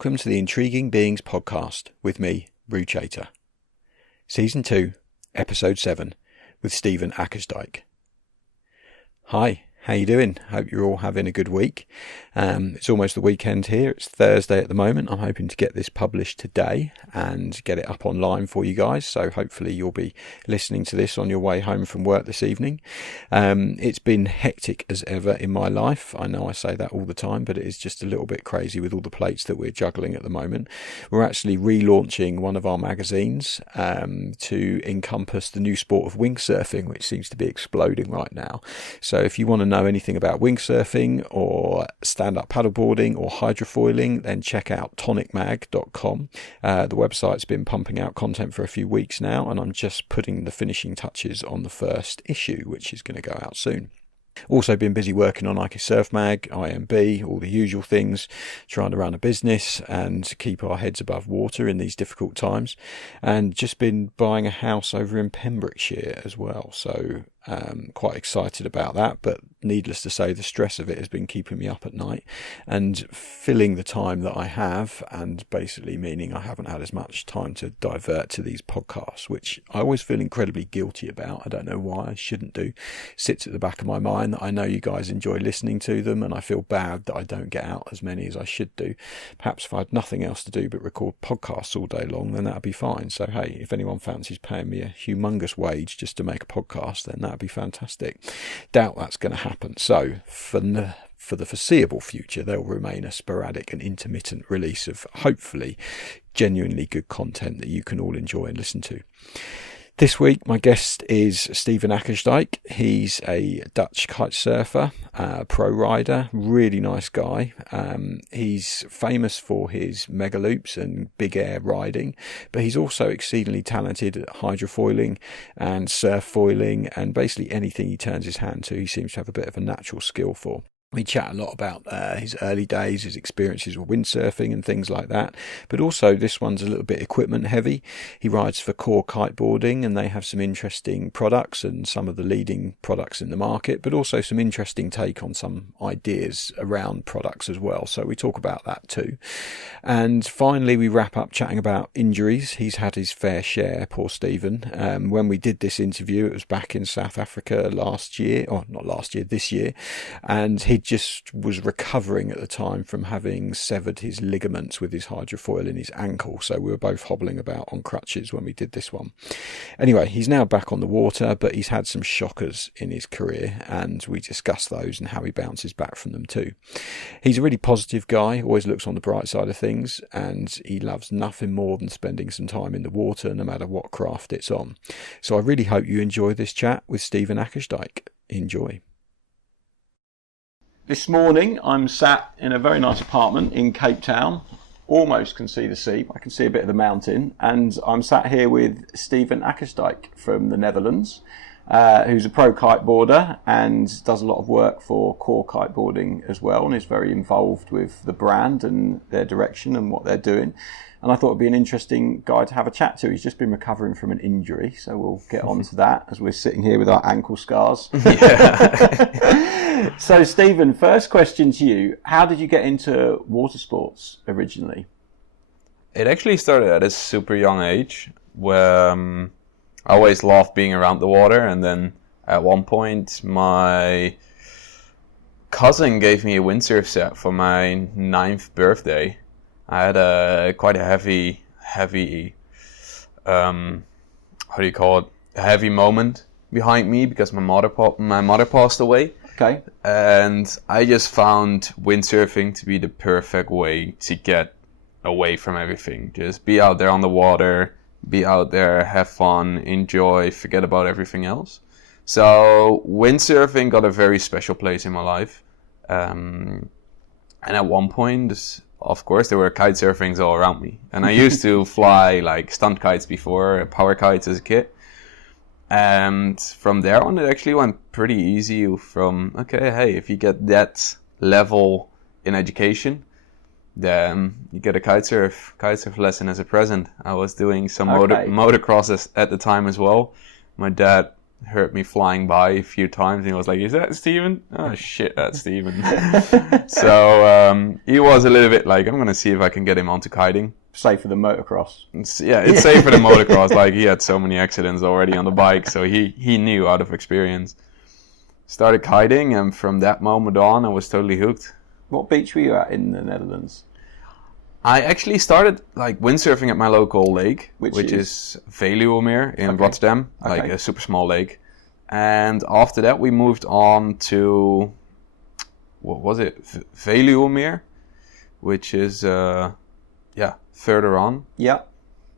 welcome to the Intriguing Beings podcast with me, Ruchater. Season 2, Episode 7, with Steven Akkersdijk. Hi, how you doing? Hope you're all having a good week. It's almost the weekend here. It's Thursday at the moment. I'm hoping to get this published today and get it up online for you guys. So hopefully you'll be listening to this on your way home from work this evening. It's been hectic as ever in my life. I know I say that all the time, but it is just a little bit crazy with all the plates that we're juggling at the moment. We're actually relaunching one of our magazines to encompass the new sport of windsurfing, which seems to be exploding right now. So if you want to know anything about windsurfing or stand-up paddleboarding or hydrofoiling, then check out tonicmag.com. The website's been pumping out content for a few weeks now, and I'm just putting the finishing touches on the first issue, which is going to go out soon. Also been busy working on Nike Surf Mag, IMB, all the usual things, trying to run a business and keep our heads above water in these difficult times, and just been buying a house over in Pembrokeshire as well, so quite excited about that, but needless to say the stress of it has been keeping me up at night and filling the time that I have, and basically meaning I haven't had as much time to divert to these podcasts, which I always feel incredibly guilty about. I don't know why. I shouldn't do. Sits at the back of my mind that I know you guys enjoy listening to them, and I feel bad that I don't get out as many as I should do. Perhaps if I had nothing else to do but record podcasts all day long, then that'd be fine. So hey, if anyone fancies paying me a humongous wage just to make a podcast, then that'd be fantastic. Doubt that's going to happen. So for the foreseeable future, there will remain a sporadic and intermittent release of hopefully genuinely good content that you can all enjoy and listen to. This week, my guest is Steven Akkersdijk. He's a Dutch kite surfer, pro rider, really nice guy. He's famous for his mega loops and big air riding, but he's also exceedingly talented at hydrofoiling and surf foiling, and basically anything he turns his hand to, he seems to have a bit of a natural skill for. We chat a lot about his early days, his experiences with windsurfing and things like that. But also this one's a little bit equipment heavy. He rides for Core Kiteboarding, and they have some interesting products and some of the leading products in the market, but also some interesting take on some ideas around products as well. So we talk about that too. And finally, we wrap up chatting about injuries. He's had his fair share, poor Steven. When we did this interview, it was back in South Africa this year. And he just was recovering at the time from having severed his ligaments with his hydrofoil in his ankle, so we were both hobbling about on crutches when we did this one. Anyway, he's now back on the water, but he's had some shockers in his career, and we discuss those and how he bounces back from them too. He's a really positive guy, always looks on the bright side of things, and he loves nothing more than spending some time in the water, no matter what craft it's on. So I really hope you enjoy this chat with Steven Akkersdijk. Enjoy. This morning I'm sat in a very nice apartment in Cape Town. Almost can see the sea, I can see a bit of the mountain, and I'm sat here with Steven Akkersdijk from the Netherlands, who's a pro kiteboarder and does a lot of work for Core Kiteboarding as well, and is very involved with the brand and their direction and what they're doing. And I thought it'd be an interesting guy to have a chat to. He's just been recovering from an injury, so we'll get on to that as we're sitting here with our ankle scars. Yeah. So, Steven, first question to you. How did you get into water sports originally? It actually started at a super young age, where I always loved being around the water. And then at one point, my cousin gave me a windsurf set for my 9th birthday. I had quite a heavy, a heavy moment behind me because my mother passed away. Okay. And I just found windsurfing to be the perfect way to get away from everything. Just be out there on the water, be out there, have fun, enjoy, forget about everything else. So windsurfing got a very special place in my life. And at one point, of course, there were kite surfings all around me. And I used to fly like stunt kites before, power kites as a kid. And from there on, it actually went pretty easy from, okay, hey, if you get that level in education, then you get a kite surf lesson as a present. I was doing some motocrosses at the time as well. My dad heard me flying by a few times, and he was like, "Is that Steven?" Oh shit, that's Steven. So he was a little bit like, I'm gonna see if I can get him onto kiting. Safer than motocross. It's safer than motocross. Like, he had so many accidents already on the bike, so he knew out of experience. Started kiting, and from that moment on, I was totally hooked. What beach were you at in the Netherlands? I actually started like windsurfing at my local lake, which is Veluwemeer in Rotterdam, like a super small lake. And after that, we moved on to, what was it? Veluwemeer, which is further on. Yeah.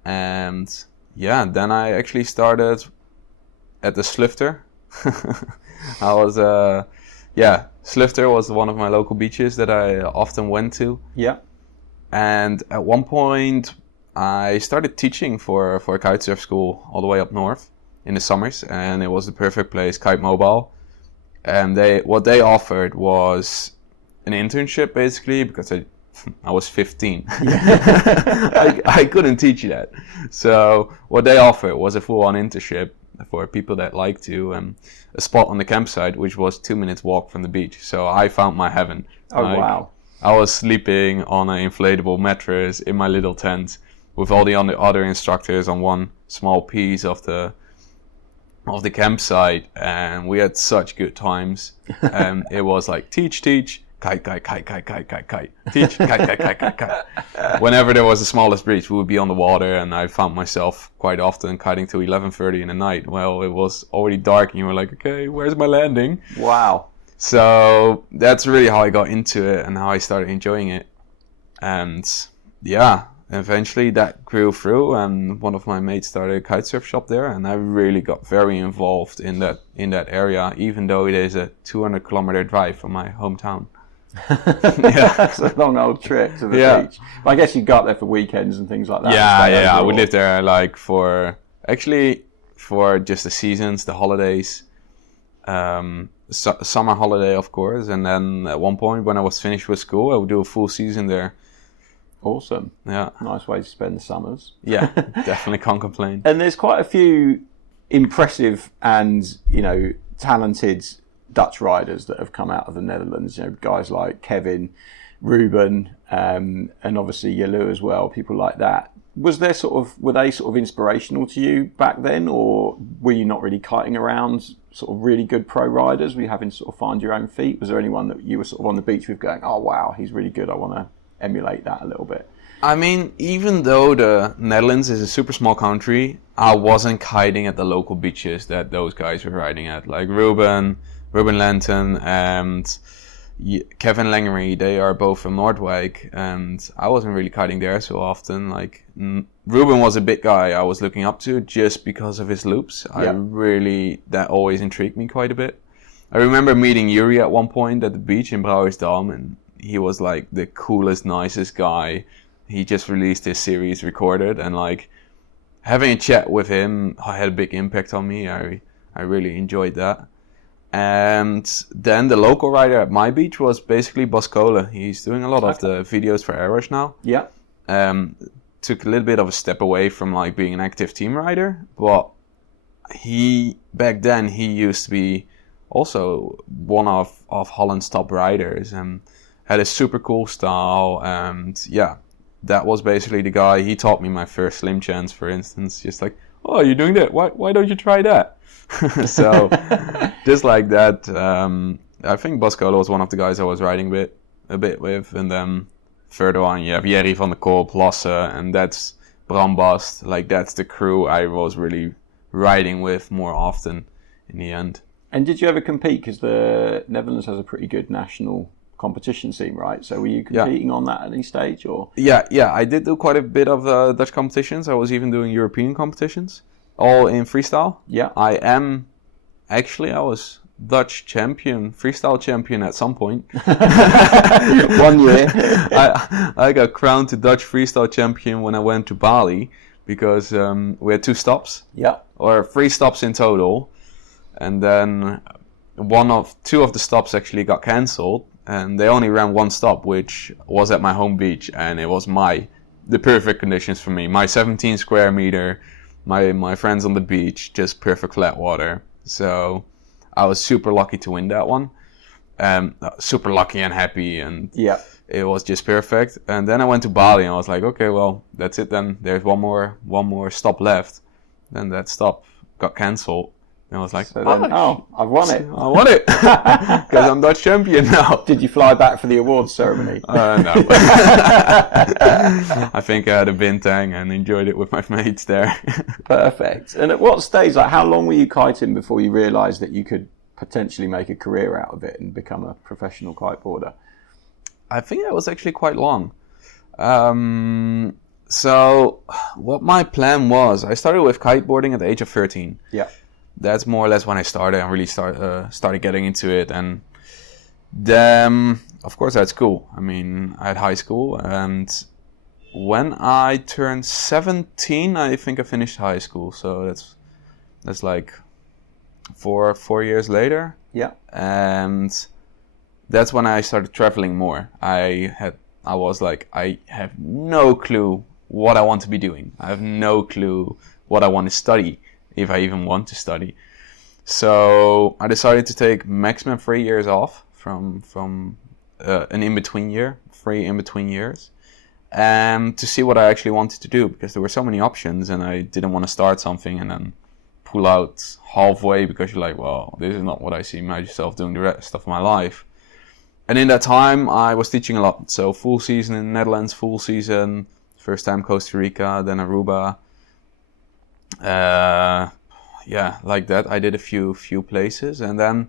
And then I actually started at the Slufter. I was Slufter was one of my local beaches that I often went to. Yeah. And at one point, I started teaching for a kitesurf school all the way up north in the summers, and it was the perfect place, Kite Mobile. And what they offered was an internship, basically, because I was 15. I couldn't teach that. So what they offered was a full-on internship for people that like to, a spot on the campsite, which was 2 minutes walk from the beach. So I found my heaven. Oh, wow. I was sleeping on an inflatable mattress in my little tent with all the other instructors on one small piece of the campsite, and we had such good times. And it was like teach, kite, teach, kite. Whenever there was the smallest breeze, we would be on the water, and I found myself quite often kiting till 11:30 in the night. Well, it was already dark, and you were like, okay, where's my landing? Wow. So that's really how I got into it and how I started enjoying it. And eventually that grew through, and one of my mates started a kitesurf shop there, and I really got very involved in that area, even though it is a 200-kilometer drive from my hometown. It's a long old trip to the beach. But I guess you got there for weekends and things like that. Yeah. We lived there like for just the seasons, the holidays. Summer holiday, of course, and then at one point when I was finished with school, I would do a full season there. Awesome. Yeah. Nice way to spend the summers. Yeah, definitely can't complain. And there's quite a few impressive and, talented Dutch riders that have come out of the Netherlands. Guys like Kevin, Ruben, and obviously Yalu as well, people like that. Were they sort of inspirational to you back then, or were you not really kiting around sort of really good pro riders? Were you having to sort of find your own feet? Was there anyone that you were sort of on the beach with going, oh wow, he's really good, I want to emulate that a little bit? I mean, even though the Netherlands is a super small country, I wasn't kiting at the local beaches that those guys were riding at. Like Ruben Lenton and Kevin Langery, they are both from Noordwijk, and I wasn't really kiting there so often. Like Ruben was a big guy I was looking up to just because of his loops. That always intrigued me quite a bit. I remember meeting Yuri at one point at the beach in Brouwersdam, and he was like the coolest, nicest guy. He just released his series Recorded, and like having a chat with him had a big impact on me. I really enjoyed that. And then the local rider at my beach was basically Boscola. He's doing a lot of the videos for Arrows now. Yeah. Took a little bit of a step away from like being an active team rider, but back then he used to be also one of Holland's top riders and had a super cool style. And that was basically the guy. He taught me my first slim chance, for instance. Just like, oh, you're doing that. Why don't you try that? So just like that, I think Boscola was one of the guys I was riding a bit with, and then further on you have Jerry van der Kolk, Lasse, and that's Bram Bast. Like that's the crew I was really riding with more often in the end. And did you ever compete? Because the Netherlands has a pretty good national competition scene, right? So were you competing on that at any stage, or? Yeah, I did do quite a bit of Dutch competitions. I was even doing European competitions. All in freestyle. Yeah. I was Dutch champion, freestyle champion at some point. 1 year. I got crowned to Dutch freestyle champion when I went to Bali because we had 2 stops. Yeah. Or 3 stops in total. And then 2 of the stops actually got cancelled, and they only ran 1 stop, which was at my home beach, and it was the perfect conditions for me. My 17 square meter. My friends on the beach, just perfect flat water. So I was super lucky to win that one. Super lucky and happy, and it was just perfect. And then I went to Bali, and I was like, okay, well, that's it then. There's one more stop left. Then that stop got cancelled. And I was like, I've won it. I won it. Because I'm Dutch champion now. Did you fly back for the awards ceremony? No. I think I had a bintang and enjoyed it with my mates there. Perfect. And at what stage, like how long were you kiting before you realised that you could potentially make a career out of it and become a professional kiteboarder? I think that was actually quite long. So what my plan was, I started with kiteboarding at the age of 13. Yeah. That's more or less when I started and really started getting into it. And then, of course, that's cool. I mean, I had high school, and when I turned 17, I think I finished high school. So that's like 4 years later. Yeah. And that's when I started traveling more. I was like, I have no clue what I want to be doing. I have no clue what I want to study, if I even want to study. So I decided to take maximum 3 years off from an in-between year, 3 in-between years, and to see what I actually wanted to do, because there were so many options, and I didn't want to start something and then pull out halfway because you're like, well, this is not what I see myself doing the rest of my life. And in that time, I was teaching a lot. So full season in the Netherlands, full season, first time Costa Rica, then Aruba. Like that. I did a few places, and then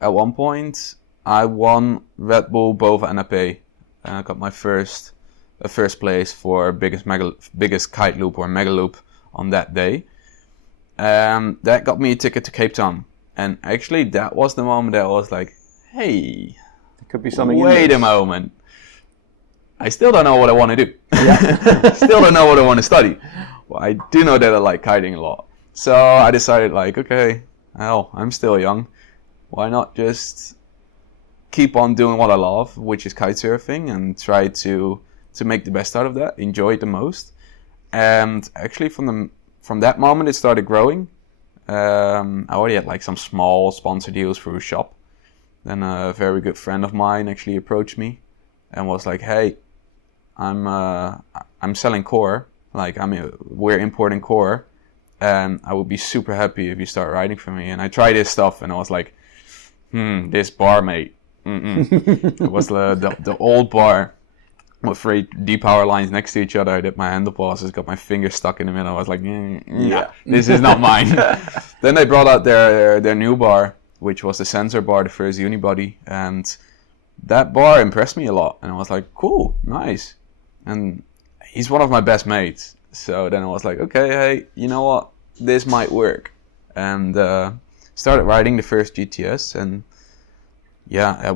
at one point I won Red Bull Bova NAP, and I got my first place for biggest kite loop or mega loop on that day. That got me a ticket to Cape Town, and actually that was the moment that I was like, hey, there could be something. Wait a moment. I still don't know what I want to do. Yeah. Still don't know what I want to study. Well, I do know that I like kiting a lot. So I decided, like, okay, hell, I'm still young. Why not just keep on doing what I love, which is kite surfing, and try to make the best out of that, enjoy it the most. And actually from that moment it started growing. I already had like some small sponsor deals through a shop. Then a very good friend of mine actually approached me and was like, hey, I'm selling core. Like, we're importing core, and I would be super happy if you start riding for me. And I tried this stuff, and I was like, this bar, mate. It was the old bar with 3 D-power lines next to each other. I did my handlebars, got my fingers stuck in the middle. I was like, this is not mine. Then they brought out their new bar, which was the sensor bar, the first unibody, and that bar impressed me a lot. And I was like, cool, nice. And he's one of my best mates. So then I was like, okay, hey, you know what? This might work. And started riding the first GTS. And yeah, I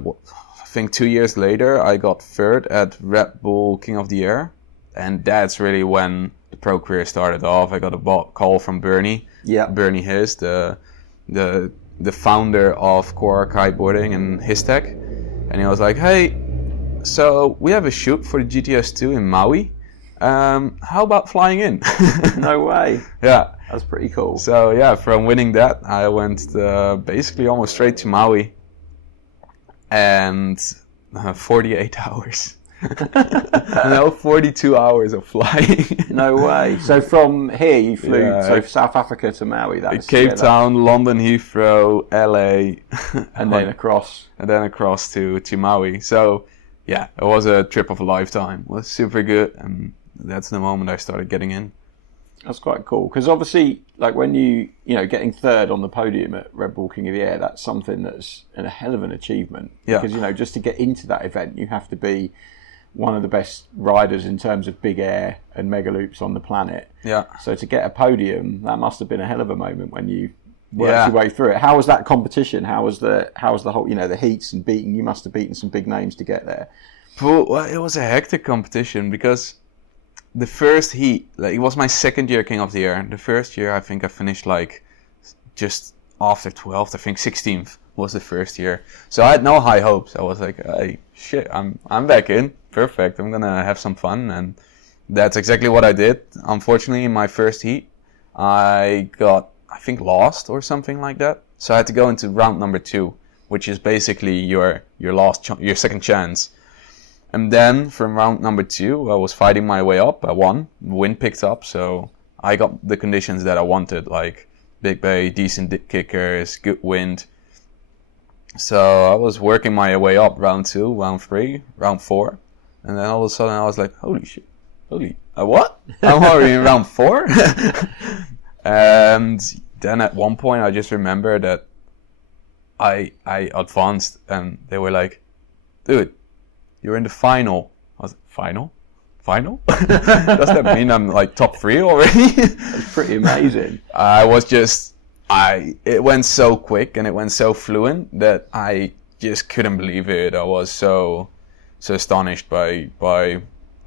think 2 years later, I got third at Red Bull King of the Air. And that's really when the pro career started off. I got a call from Bernie. Yeah. Bernie His, the founder of Core Kiteboarding and Histech. And he was like, hey, so we have a shoot for the GTS2 in Maui. How about flying in? No way. Yeah. That's pretty cool. So yeah, from winning that, I went basically almost straight to Maui. And 48 hours. No, 42 hours of flying. No way. So from here you flew South Africa to Maui. Cape Town, London Heathrow, LA, and then across. And then across to Maui. So yeah, it was a trip of a lifetime. It was super good, and that's the moment I started getting in. That's quite cool, because obviously, like when you getting third on the podium at Red Bull King of the Air, that's something that's a hell of an achievement. Yeah. Because just to get into that event, you have to be one of the best riders in terms of big air and mega loops on the planet. Yeah. So to get a podium, that must have been a hell of a moment when you worked your way through it. How was that competition? How was the whole the heats and beating? You must have beaten some big names to get there. Well, it was a hectic competition because the first heat, it was my second year King of the Air. The first year I think I finished just after 12th. I think 16th was the first year. So I had no high hopes. I was like, hey, shit, I'm back in. Perfect. I'm gonna have some fun, and that's exactly what I did. Unfortunately, in my first heat, I got, I think, lost or something like that. So I had to go into round number 2, which is basically your your second chance. And then from round number 2, I was fighting my way up. I won. The wind picked up, so I got the conditions that I wanted, like big bay, decent kickers, good wind. So I was working my way up round 2, round 3, round 4. And then all of a sudden I was like, holy shit. What? I'm already in round 4? And then at one point I just remember that I advanced and they were like, dude, you're in the final. I was like, final? Does that mean I'm like top 3 already? That's pretty amazing. It went so quick and it went so fluent that I just couldn't believe it. I was so astonished by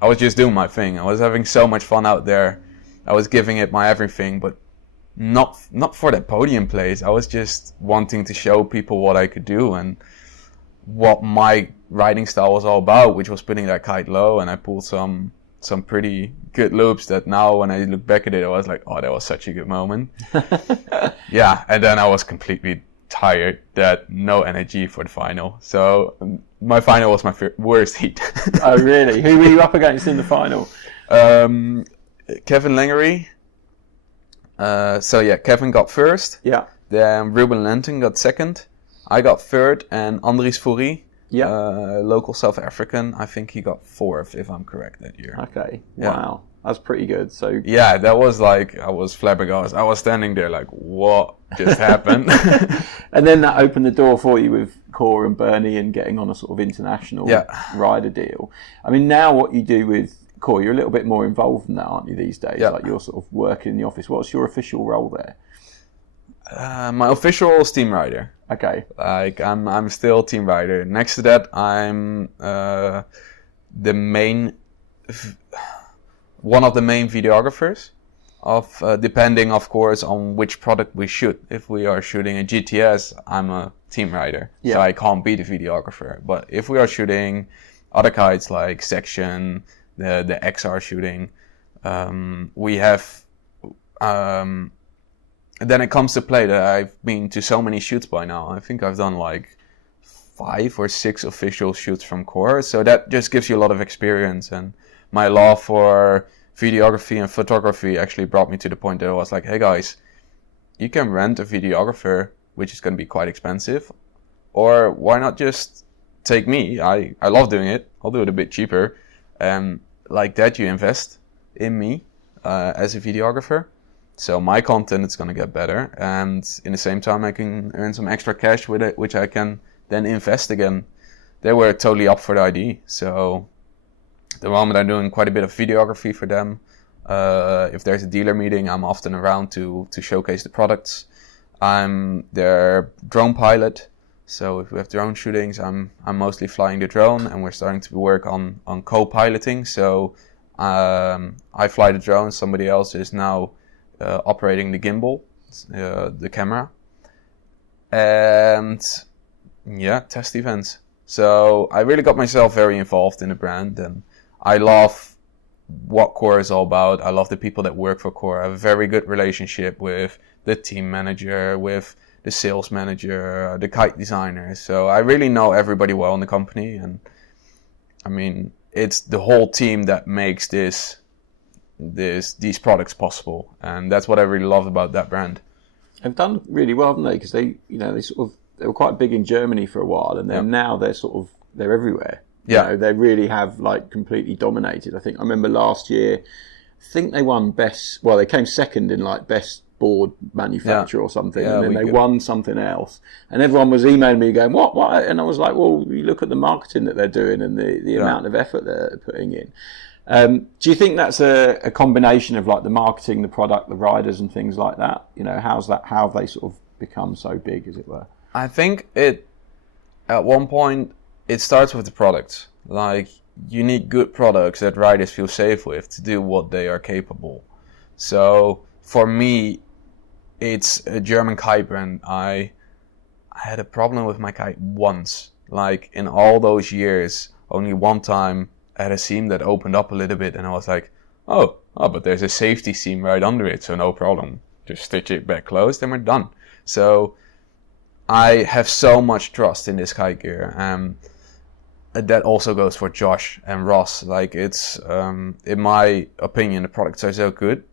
I was just doing my thing. I was having so much fun out there. I was giving it my everything, but not for that podium place. I was just wanting to show people what I could do and what my riding style was all about, which was putting that kite low, and I pulled some pretty good loops that now when I look back at it, I was like, oh, that was such a good moment. Yeah, and then I was completely tired, that no energy for the final. So my final was my worst heat. Oh, really? Who were you up against in the final? Kevin Langery. Kevin got first. Yeah. Then Ruben Lenton got second. I got third, and Andries Fourie, local South African, I think he got 4th, if I'm correct, that year. Okay. Yeah. Wow. That's pretty good. So yeah, that was like, I was flabbergasted. I was standing there like, what just happened? And then that opened the door for you with Cora and Bernie and getting on a sort of international rider deal. I mean, now what you do with Cora, you're a little bit more involved in that, aren't you, these days? Yeah. Like you're sort of working in the office. What's your official role there? My official role is team rider. Okay. Like I'm still team rider. Next to that, I'm the main one of the main videographers of depending, of course, on which product we shoot. If we are shooting a GTS, I'm a team rider, so I can't be the videographer. But if we are shooting other kites like Section, the XR shooting, we have. Then it comes to play that I've been to so many shoots by now. I think I've done like 5 or 6 official shoots from Core. So that just gives you a lot of experience. And my love for videography and photography actually brought me to the point that I was like, hey guys, you can rent a videographer, which is going to be quite expensive. Or why not just take me? I love doing it. I'll do it a bit cheaper. And like that, you invest in me as a videographer. So my content is going to get better, and in the same time I can earn some extra cash with it, which I can then invest again. They were totally up for the idea. So at the moment I'm doing quite a bit of videography for them. If there's a dealer meeting, I'm often around to showcase the products. I'm their drone pilot. So if we have drone shootings, I'm mostly flying the drone, and we're starting to work on co-piloting. So I fly the drone, somebody else is now operating the gimbal, the camera, and test events. So I really got myself very involved in the brand, and I love what Core is all about. I love the people that work for Core. I have a very good relationship with the team manager, with the sales manager, the kite designer. So I really know everybody well in the company, and I mean, it's the whole team that makes these products possible, and that's what I really love about that brand. They've done really well, haven't they? Because they were quite big in Germany for a while, and then now they're everywhere. Yeah, you know, they really have like completely dominated. I remember last year, I think they won best. Well, they came second in like best board manufacturer or something, and then they won something else, and everyone was emailing me going, what, and I was like, well, you look at the marketing that they're doing and the amount of effort they're putting in. Do you think that's a combination of like the marketing, the product, the riders and things like that? You know, how have they sort of become so big, as it were? I think at one point it starts with the products. Like, you need good products that riders feel safe with to do what they are capable. So for me, it's a German kite brand. I had a problem with my kite once. Like, in all those years, only one time I had a seam that opened up a little bit, and I was like, oh, but there's a safety seam right under it, so no problem. Just stitch it back closed and we're done. So I have so much trust in this kite gear. That also goes for Josh and Ross. Like, it's in my opinion, the products are so good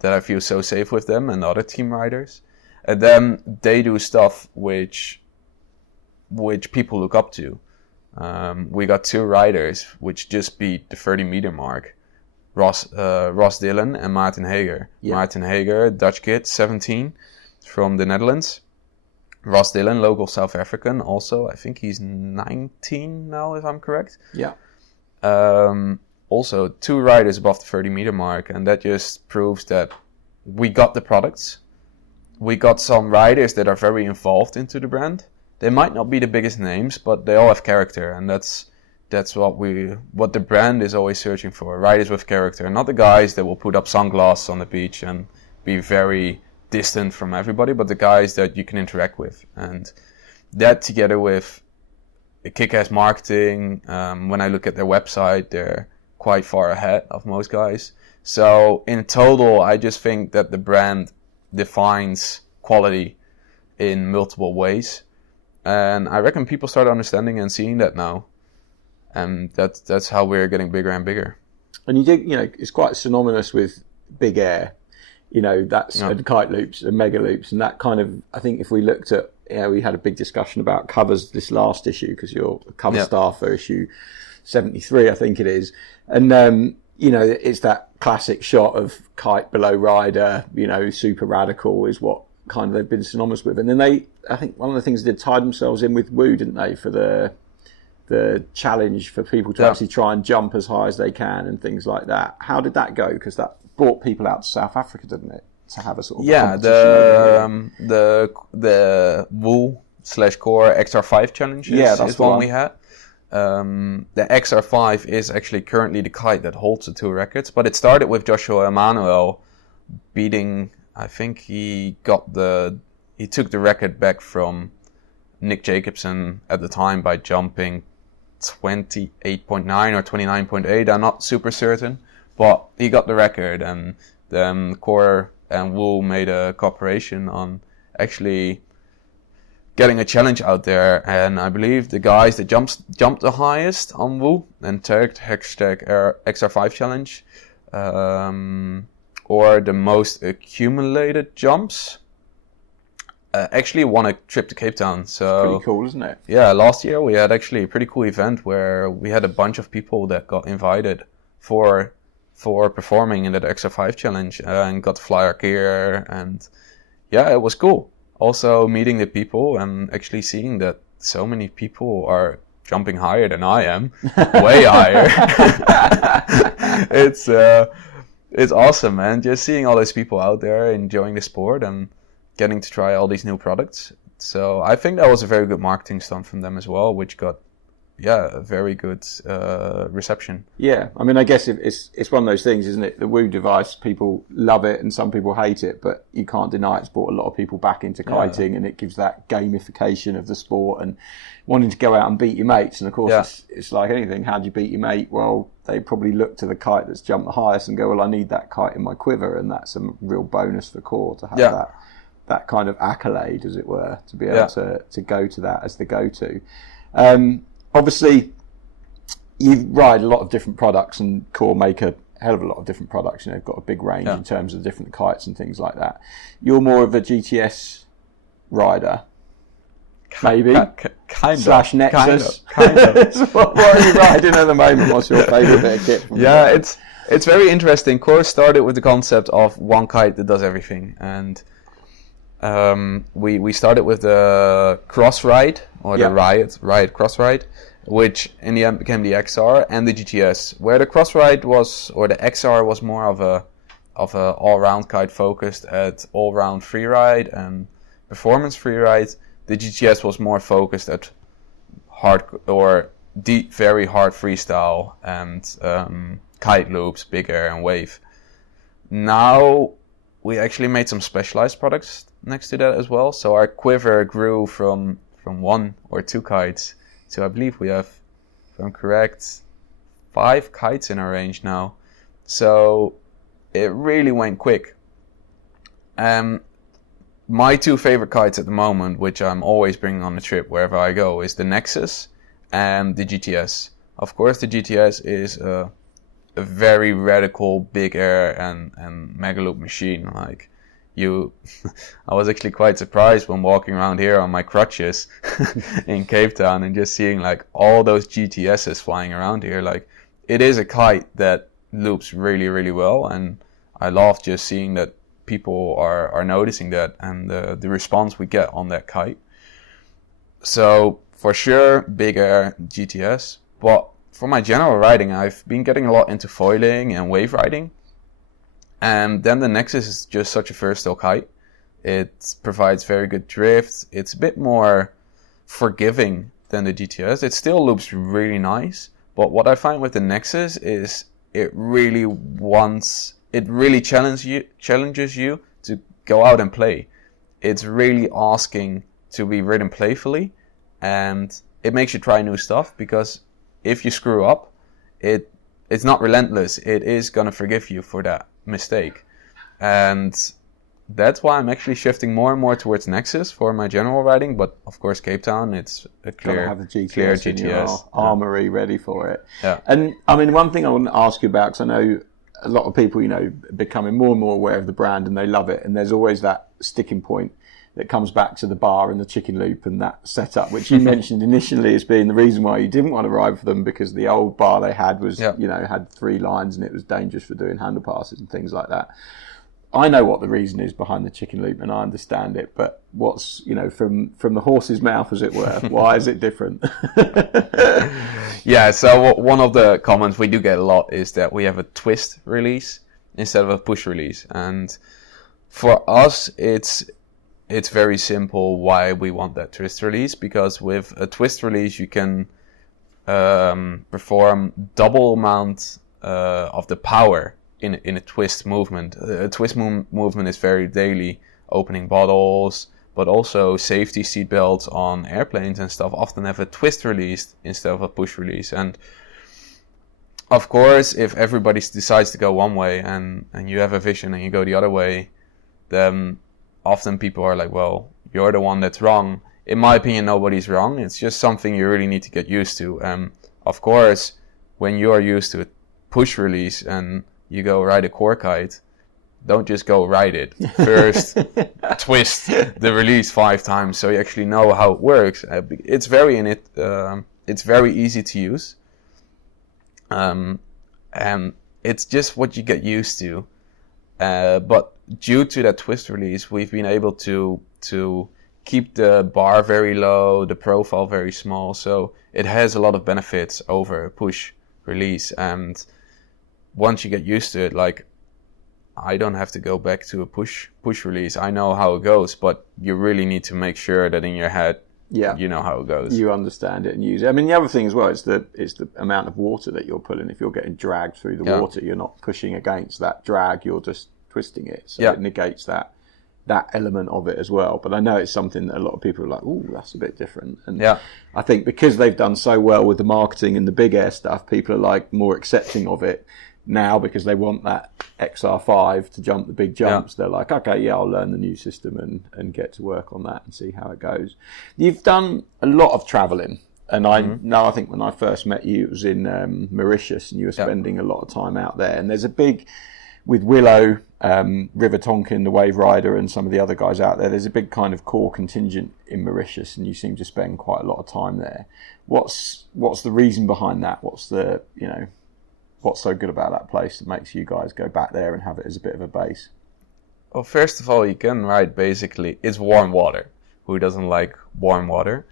that I feel so safe with them and other team riders. And then they do stuff which people look up to. We got 2 riders which just beat the 30-meter mark. Ross Dillon and Maarten Hager. Yeah. Maarten Hager, Dutch kid, 17, from the Netherlands. Ross Dillon, local South African, also. I think he's 19 now, if I'm correct. Yeah. Also, 2 riders above the 30-meter mark, and that just proves that we got the products. We got some riders that are very involved into the brand. They might not be the biggest names, but they all have character, and that's what the brand is always searching for. Riders with character, not the guys that will put up sunglasses on the beach and be very distant from everybody, but the guys that you can interact with. And that, together with kick-ass marketing, when I look at their website, they're quite far ahead of most guys. So in total, I just think that the brand defines quality in multiple ways, and I reckon people start understanding and seeing that now, and that's how we're getting bigger and bigger. And it's quite synonymous with big air. That's and kite loops and mega loops, and that kind of, I think if we looked at, we had a big discussion about covers this last issue, because you're a cover staff for issue 73, I think it is. And, it's that classic shot of kite below rider, super radical is what kind of they've been synonymous with. And then I think one of the things they did tied themselves in with Woo, didn't they, for the challenge for people to actually try and jump as high as they can and things like that. How did that go? Because that brought people out to South Africa, didn't it, to have a sort of the Wool/Core XR5 challenge is one we had. The XR5 is actually currently the kite that holds the 2 records, but it started with Joshua Emanuel beating, I think he took the record back from Nick Jacobson at the time by jumping 28.9 or 29.8, I'm not super certain, but he got the record, and then Core and Wool made a cooperation on actually getting a challenge out there, and I believe the guys that jumped the highest on Wool and tagged #XR5 challenge, or the most accumulated jumps, actually won a trip to Cape Town. So pretty cool, isn't it? Yeah, last year we had actually a pretty cool event where we had a bunch of people that got invited for performing in that XR5 challenge, and got to fly our gear, and yeah, it was cool. Also meeting the people and actually seeing that so many people are jumping higher than I am, way higher. It's awesome, man. Just seeing all those people out there enjoying the sport and getting to try all these new products. So I think that was a very good marketing stunt from them as well, which got a very good reception. Yeah, I mean, I guess it's one of those things, isn't it? The Woo device, people love it and some people hate it, but you can't deny it's brought a lot of people back into kiting, and it gives that gamification of the sport and wanting to go out and beat your mates. And of course, it's like anything. How do you beat your mate? Well, they probably look to the kite that's jumped the highest and go, well, I need that kite in my quiver, and that's a real bonus for Core to have that kind of accolade, as it were, to be able to go to that as the go-to. Obviously, you ride a lot of different products, and Core make a hell of a lot of different products. They've got a big range in terms of different kites and things like that. You're more of a GTS rider, maybe? Kind / Nexus. Kind of. What are you riding at the moment? What's your favourite bit of kit from there? It's very interesting. Core started with the concept of one kite that does everything, and we started with the cross ride, or the Riot cross ride, which in the end became the XR and the GTS, where the cross ride was, or the XR was more of a all-round kite focused at all-round freeride and performance freeride. The GTS was more focused at hard or deep, very hard freestyle and kite loops, big air and wave. Now we actually made some specialized products next to that as well. So our quiver grew from 1 or 2 kites to, I believe we have, if I'm correct, 5 kites in our range now. So it really went quick. my two favorite kites at the moment, which I'm always bringing on the trip wherever I go, is the Nexus and the GTS. Of course, the GTS is a very radical big air and mega loop machine. Like I was actually quite surprised when walking around here on my crutches in Cape Town and just seeing like all those GTSs flying around here. Like, it is a kite that loops really, really well, and I love just seeing that people are noticing that and the response we get on that kite. So for sure, big air GTS. But for my general riding, I've been getting a lot into foiling and wave riding. And then the Nexus is just such a versatile kite. It provides very good drift. It's a bit more forgiving than the GTS. It still loops really nice. But what I find with the Nexus is it really challenges you to go out and play. It's really asking to be ridden playfully, and it makes you try new stuff, because if you screw up, it's not relentless. It is gonna forgive you for that mistake. And that's why I'm actually shifting more and more towards Nexus for my general riding. But of course, Cape Town, it's a clear GTS armory ready for it. Yeah. And I mean, one thing I want to ask you about, because I know a lot of people, becoming more and more aware of the brand and they love it. And there's always that sticking point that comes back to the bar and the chicken loop and that setup, which you mentioned initially as being the reason why you didn't want to ride for them, because the old bar they had was, had 3 lines and it was dangerous for doing handle passes and things like that. I know what the reason is behind the chicken loop and I understand it, but what's, from the horse's mouth, as it were, why is it different? Yeah, so one of the comments we do get a lot is that we have a twist release instead of a push release. And for us, it's very simple why we want that twist release, because with a twist release you can perform double amount of the power in a twist movement. A twist movement is very daily, opening bottles, but also safety seat belts on airplanes and stuff often have a twist release instead of a push release. And of course, if everybody decides to go one way and you have a vision and you go the other way, then often people are like, well, you're the one that's wrong. In my opinion, nobody's wrong. It's just something you really need to get used to. Of course, when you're used to a push release and you go ride a core kite, don't just go ride it. First, twist the release 5 times so you actually know how it works. It's very easy to use. And it's just what you get used to. But due to that twist release, we've been able to keep the bar very low, the profile very small, so it has a lot of benefits over a push release. And once you get used to it, like, I don't have to go back to a push release. I know how it goes, but you really need to make sure that in your head, you know how it goes. You understand it and use it. I mean, the other thing as well is the amount of water that you're pulling. If you're getting dragged through the water, you're not pushing against that drag, you're just twisting it. So it negates that element of it as well. But I know it's something that a lot of people are like, ooh, that's a bit different. And I think because they've done so well with the marketing and the big air stuff, people are like more accepting of it now because they want that XR5 to jump the big jumps. They're like, okay, I'll learn the new system and get to work on that and see how it goes. You've done a lot of travelling. And I think when I first met you, it was in Mauritius, and you were spending a lot of time out there. And there's a big, with Willow, River Tonkin, the Wave Rider, and some of the other guys out there, there's a big kind of core contingent in Mauritius, and you seem to spend quite a lot of time there. What's the reason behind that? What's so good about that place that makes you guys go back there and have it as a bit of a base? Well, first of all, you can ride basically, it's warm water. Who doesn't like warm water?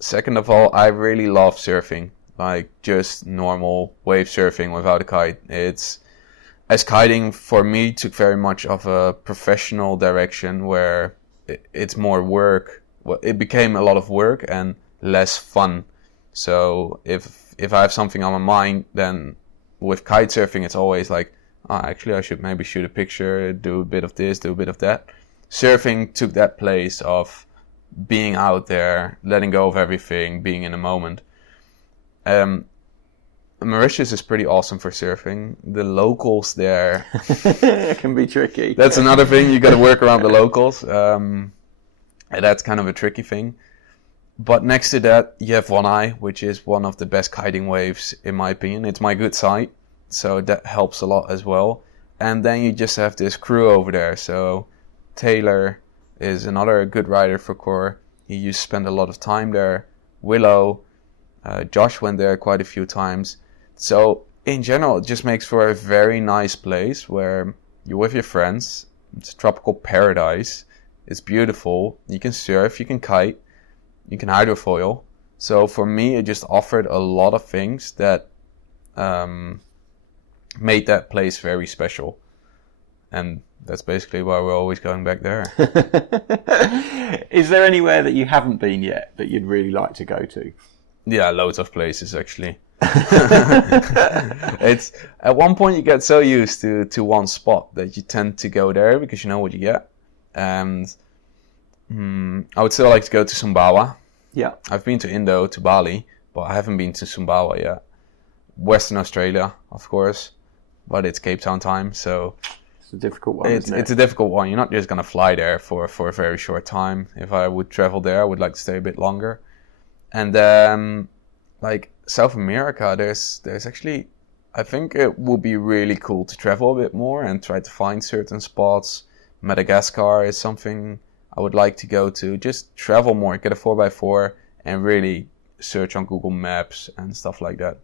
Second of all, I really love surfing, like just normal wave surfing without a kite. As kiting for me took very much of a professional direction where it's more work. Well, it became a lot of work and less fun. So if I have something on my mind, then with kite surfing, it's always like, actually I should maybe shoot a picture, do a bit of this, do a bit of that. Surfing took that place of being out there, letting go of everything, being in the moment. Mauritius is pretty awesome for surfing. The locals there It can be tricky. That's another thing. You got to work around the locals. And that's kind of a tricky thing. But next to that, you have One Eye, which is one of the best kiting waves, in my opinion. It's my good side, so that helps a lot as well. And then you just have this crew over there. So Taylor is another good rider for Core. He used to spend a lot of time there. Willow, Josh went there quite a few times. So in general, it just makes for a very nice place where you're with your friends. It's a tropical paradise. It's beautiful. You can surf, you can kite, you can hydrofoil. So for me, it just offered a lot of things that made that place very special. And that's basically why we're always going back there. Is there anywhere that you haven't been yet that you'd really like to go to? Yeah, loads of places actually. It's at one point you get so used to one spot that you tend to go there because you know what you get. And I would still like to go to Sumbawa. Yeah. I've been to Indo, to Bali, but I haven't been to Sumbawa yet. Western Australia, of course, but it's Cape Town time, so it's a difficult one, isn't it? It's a difficult one. You're not just going to fly there for a very short time. If I would travel there, I would like to stay a bit longer. And like South America, there's actually, I think it would be really cool to travel a bit more and try to find certain spots. Madagascar is something I would like to go to. Just travel more, get a 4x4 and really search on Google Maps and stuff like that.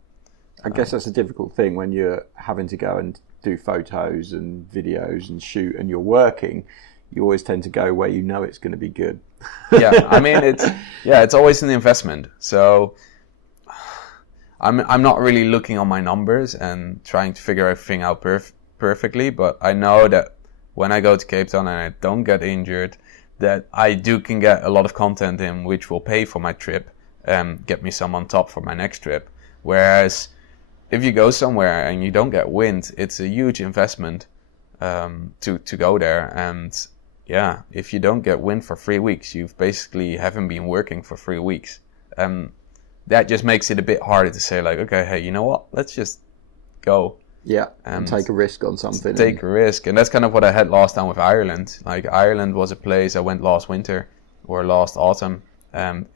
I guess that's a difficult thing when you're having to go and do photos and videos and shoot and you're working. You always tend to go where you know it's going to be good. Yeah, I mean it's always an investment. So I'm not really looking on my numbers and trying to figure everything out perfectly, but I know that when I go to Cape Town and I don't get injured, that I can get a lot of content in which will pay for my trip and get me some on top for my next trip. Whereas if you go somewhere and you don't get wind, it's a huge investment to go there. And yeah, if you don't get wind for 3 weeks, you basically haven't been working for 3 weeks. That just makes it a bit harder to say like, okay, hey, you know what? Let's just go. Yeah, and take a risk on something. Take a risk. And that's kind of what I had last time with Ireland. Like Ireland was a place I went last winter or last autumn.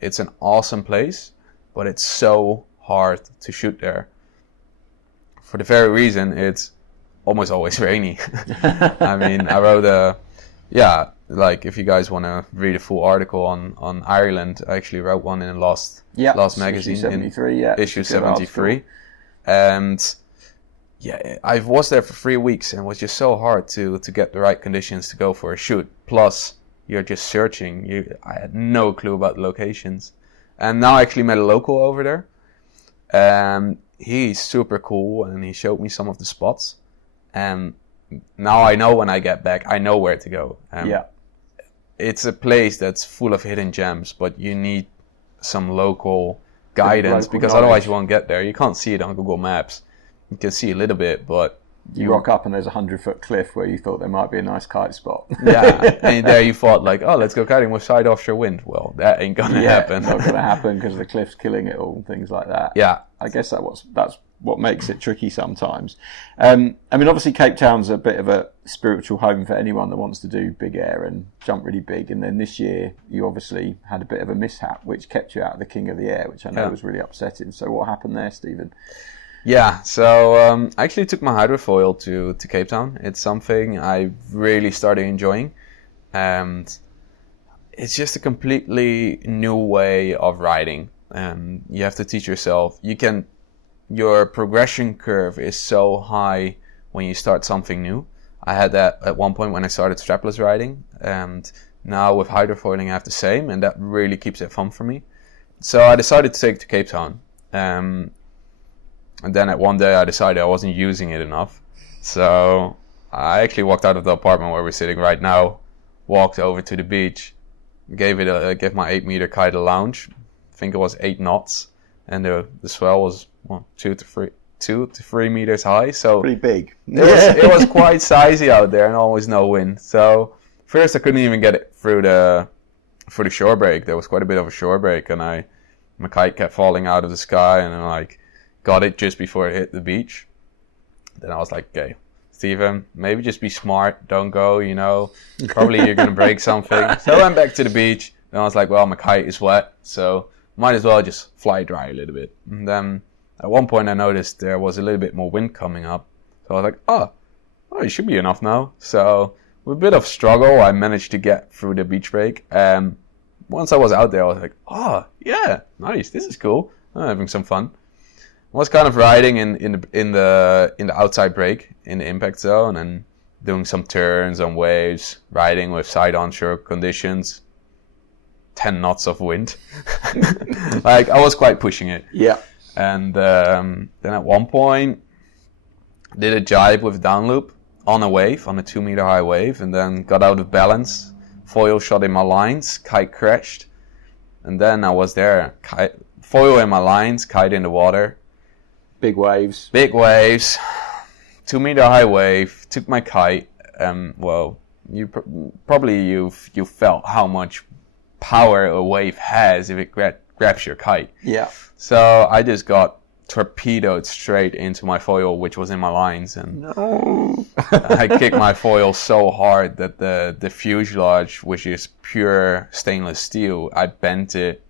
It's an awesome place, but it's so hard to shoot there. For the very reason it's almost always rainy. I mean, I wrote like if you guys want to read a full article on Ireland, I actually wrote one in the last magazine, issue 73, issue 73. And yeah, I was there for 3 weeks and it was just so hard to get the right conditions to go for a shoot. Plus, you're just searching. I had no clue about the locations. And now I actually met a local over there. He's super cool and he showed me some of the spots. And now I know when I get back, I know where to go. It's a place that's full of hidden gems, but you need some local guidance because otherwise you won't get there. You can't see it on Google Maps. You can see a little bit, but you rock up and there's a 100-foot cliff where you thought there might be a nice kite spot. Yeah, and there you thought like, oh, let's go kiting with side offshore wind. Well, that ain't gonna happen. It's not gonna happen because the cliff's killing it all and things like that. Yeah, I guess that's what makes it tricky sometimes. I mean, obviously Cape Town's a bit of a spiritual home for anyone that wants to do big air and jump really big. And then this year you obviously had a bit of a mishap which kept you out of the King of the Air, which I know was really upsetting. So what happened there, Steven? Yeah, so I actually took my hydrofoil to Cape Town. It's something I really started enjoying. And it's just a completely new way of riding. You have to teach yourself. Your progression curve is so high when you start something new. I had that at one point when I started strapless riding. And now with hydrofoiling I have the same. And that really keeps it fun for me. So I decided to take it to Cape Town. And then at one day I decided I wasn't using it enough. So I actually walked out of the apartment where we're sitting right now, walked over to the beach, gave my 8-meter kite a launch. I think it was 8 knots. And the swell was 2 to 3 meters high. So pretty big. It was quite sizey out there and always no wind. So first I couldn't even get it through the shore break. There was quite a bit of a shore break and my kite kept falling out of the sky and I'm like, got it just before it hit the beach. Then I was like, okay, Steven, maybe just be smart. Don't go, probably you're going to break something. So I went back to the beach. And I was like, well, my kite is wet, so might as well just fly dry a little bit. And then at one point I noticed there was a little bit more wind coming up. So I was like, oh, it should be enough now. So with a bit of struggle, I managed to get through the beach break. Once I was out there, I was like, oh, yeah, nice, this is cool. I'm having some fun. I was kind of riding in the outside break, in the impact zone, and doing some turns on waves, riding with side onshore conditions. 10 knots of wind. Like, I was quite pushing it. Yeah. And then at one point, did a jibe with down loop on a wave, on a 2 meter high wave, and then got out of balance. Foil shot in my lines, kite crashed. And then I was there, foil in my lines, kite in the water. Big waves. 2 meter high wave, took my kite. Well, you felt how much power a wave has if it grabs your kite. Yeah. So I just got torpedoed straight into my foil, which was in my lines, and no. I kicked my foil so hard that the fuselage, which is pure stainless steel, I bent it.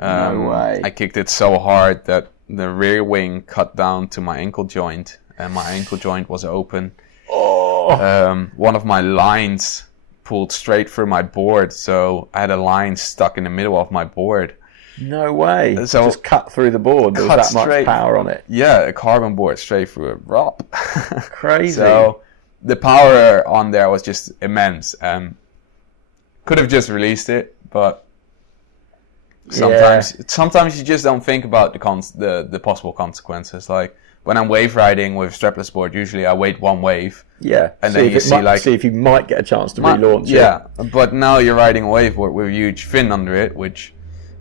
No way. I kicked it so hard that the rear wing cut down to my ankle joint, and my ankle joint was open. Oh. One of my lines pulled straight through my board, so I had a line stuck in the middle of my board. No way. So just cut through the board. There was that much power on it. Yeah, a carbon board straight through a rock. Crazy. So the power on there was just immense. Could have just released it, but sometimes you just don't think about the possible consequences. Like when I'm wave riding with strapless board, usually I wait one wave. Yeah, and then you see if you might get a chance to relaunch it. Yeah, but now you're riding a wave with a huge fin under it, which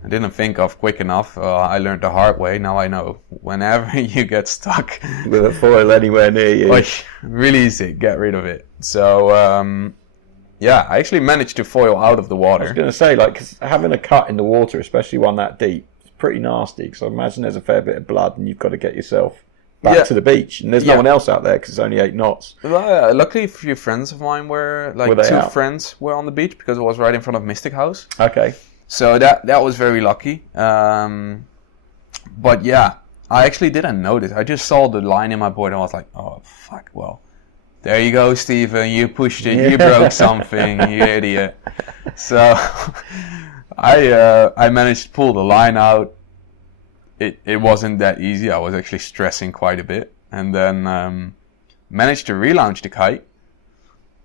I didn't think of quick enough. I learned the hard way. Now I know. Whenever you get stuck with a foil anywhere near you, really easy, get rid of it. So I actually managed to foil out of the water. I was going to say, like, 'cause having a cut in the water, especially one that deep, it's pretty nasty. Because I imagine there's a fair bit of blood, and you've got to get yourself back to the beach, and there's no one else out there because it's only 8 knots. Well, luckily, a few friends of mine were two friends were on the beach because it was right in front of Mystic House. Okay. So that was very lucky. But yeah, I actually didn't notice. I just saw the line in my board and I was like, oh, fuck, well, there you go, Steven. You pushed it. You broke something, you idiot. So I managed to pull the line out. It wasn't that easy. I was actually stressing quite a bit. And then managed to relaunch the kite,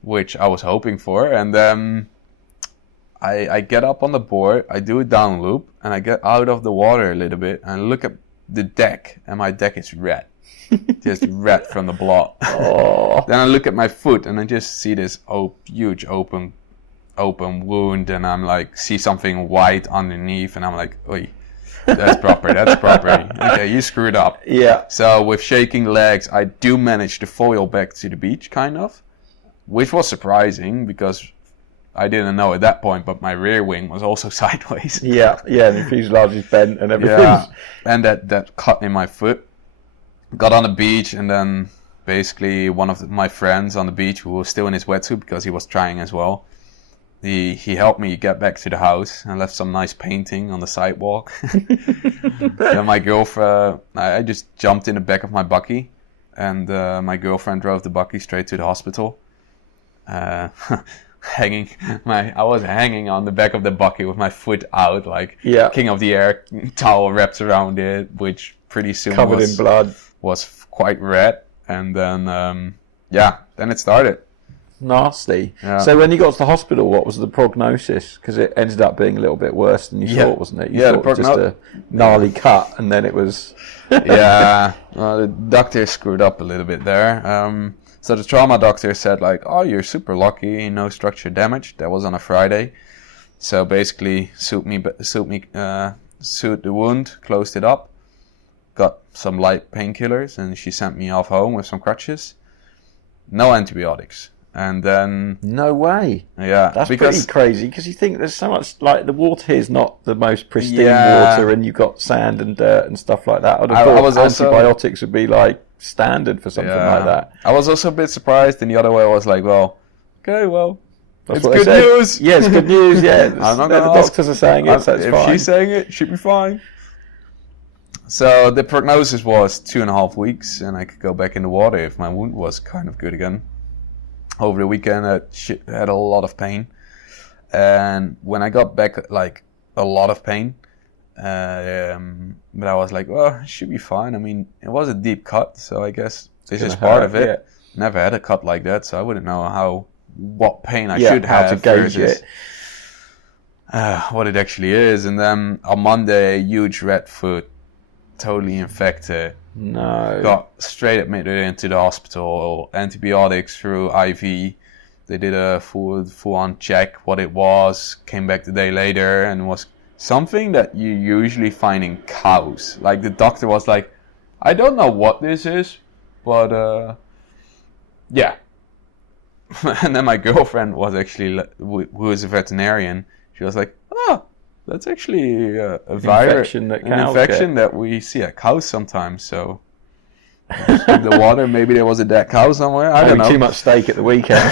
which I was hoping for. And then I get up on the board, I do a down loop, and I get out of the water a little bit and look at the deck, and my deck is red. Just red from the blood. Oh. Then I look at my foot, and I just see this huge open wound, and I'm like, see something white underneath, and I'm like, oi. That's proper. Okay, you screwed up. Yeah. So with shaking legs, I do manage to foil back to the beach, kind of, which was surprising because I didn't know at that point, but my rear wing was also sideways. Yeah, the fuselage is bent and everything. Yeah, and that cut in my foot. Got on the beach, and then basically one of my friends on the beach who was still in his wetsuit because he was trying as well. He helped me get back to the house and left some nice painting on the sidewalk. Then my girlfriend, I just jumped in the back of my bucky, and my girlfriend drove the bucky straight to the hospital. I was hanging on the back of the bucky with my foot out, like King of the Air, towel wrapped around it, which pretty soon covered in blood, was quite red. And then then it started. Nasty. Yeah. So when you got to the hospital, what was the prognosis? Because it ended up being a little bit worse than you thought, wasn't it? You thought it was just a gnarly cut, and then it was... the doctor screwed up a little bit there. So the trauma doctor said, like, oh, you're super lucky, no structure damage. That was on a Friday. So basically, suit the wound, closed it up, got some light painkillers, and she sent me off home with some crutches. No antibiotics. And then... No way. Yeah. That's pretty crazy, because you think there's so much, like, the water here is not the most pristine water, and you've got sand and dirt and stuff like that. I thought antibiotics would be, like, standard for something like that. I was also a bit surprised, and the other way I was like, well, okay, well, that's it's good news. Yeah, it's good news, yeah. I'm not the doctors are saying it, so it's if fine. If she's saying it should be fine. So the prognosis was 2.5 weeks, and I could go back in the water if my wound was kind of good again. Over the weekend, I had a lot of pain. And when I got back, like, a lot of pain. But I was like, well, it should be fine. I mean, it was a deep cut, so I guess this is part of it. Yeah. Never had a cut like that, so I wouldn't know what pain I should have. How to gauge it. What it actually is. And then on Monday, huge red foot, totally infected. No. Got straight admitted into the hospital, antibiotics through IV. They did a full-on check what it was, came back the day later, and it was something that you usually find in cows. Like, the doctor was like, I don't know what this is, but yeah. And then my girlfriend was actually, who is a veterinarian, she was like, that's actually a virus, an infection that we see at cows sometimes. So the water, maybe there was a dead cow somewhere. I don't know. Too much steak at the weekend.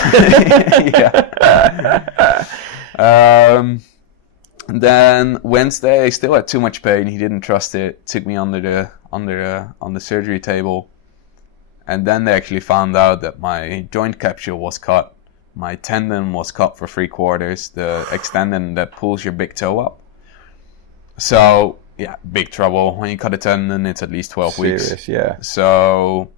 Yeah. Then Wednesday, I still had too much pain. He didn't trust it. Took me on the surgery table, and then they actually found out that my joint capsule was cut. My tendon was cut for 3/4, the extendon that pulls your big toe up. So, yeah, big trouble. When you cut a tendon, it's at least 12 weeks. Serious, yeah. So,